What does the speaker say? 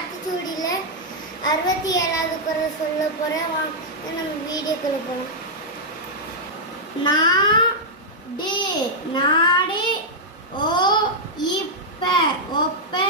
ஆத்திச்சூடியில் 67வது குறள் சொல்ல போகிறேன். வாங்க நம்ம வீடியோக்குள்ள போகலாம். நாடு நாடு ஓ இப்ப ஒப்ப